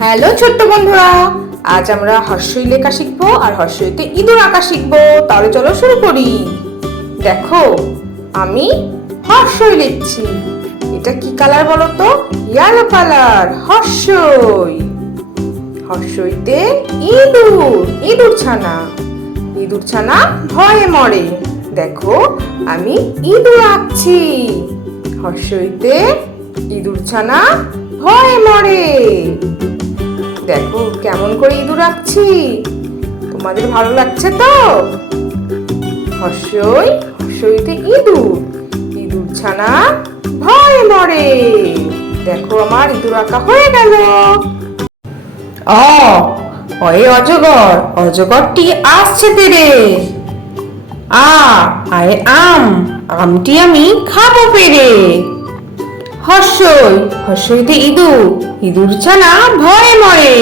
Hello ছোট্ট বন্ধুরা, আজ আমরা হর্ষই লেখা শিখবো আর হর্ষইতে ইঁদুর আঁকা শিখবো। তাহলে চলো শুরু করি। দেখো, আমি হর্ষই লিখছি। এটা কি কালার বলো তো? Yellow colour. হর্ষই, হর্ষইতে ইঁদুর, ইঁদুর ছানা। ইঁদুর ছানা ভয়ে মরে। দেখো, আমি ইঁদুর আঁকছি। হর্ষইতে ইঁদুর ছানা ভয়ে মরে। দেখো কেমন করে ইঁদুর আঁকছি। তোমাদের ভালো লাগছে তো? হর্ষইতে ইঁদুর, ইঁদুর ছানা ভয়ে মরে। দেখো আমার ইঁদুর আঁকা হয়ে গেল। অয়ে অজগর, অজগরটি আসছে তেরে। আয় আম, আমটি আমি খাবো পেরে। হর্ষইতে ইঁদুর, ইঁদুর ছানা ভয়ে মরে।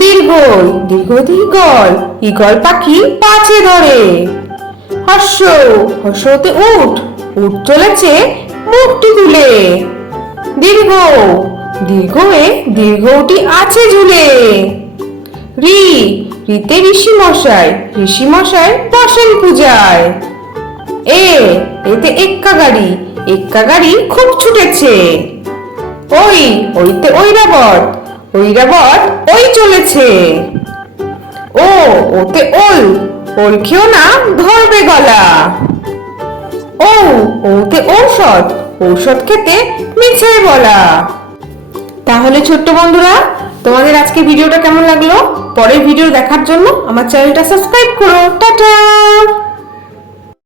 দীর্ঘই, ঈগল পাখি পাছে ধরে। হর্ষতে উট, উট চলেছে মুখটি তুলে। দীর্ঘয়ে, দীর্ঘটি আছে ঝুলে। ঋতে ঋষি মশাই বসেন পূজায়। এতে এক্কা গাড়ি খুব ছুটেছে। ওইতে ঐরাবত ওই চলেছে। ওতে ওল খেও না ধরবে গলা। ওতে ঔষধ খেতে মিছে বলা। তাহলে ছোট্ট বন্ধুরা, তোমাদের আজকে ভিডিওটা কেমন লাগলো? পরের ভিডিও দেখার জন্য আমার চ্যানেলটা সাবস্ক্রাইব করো। টাটা।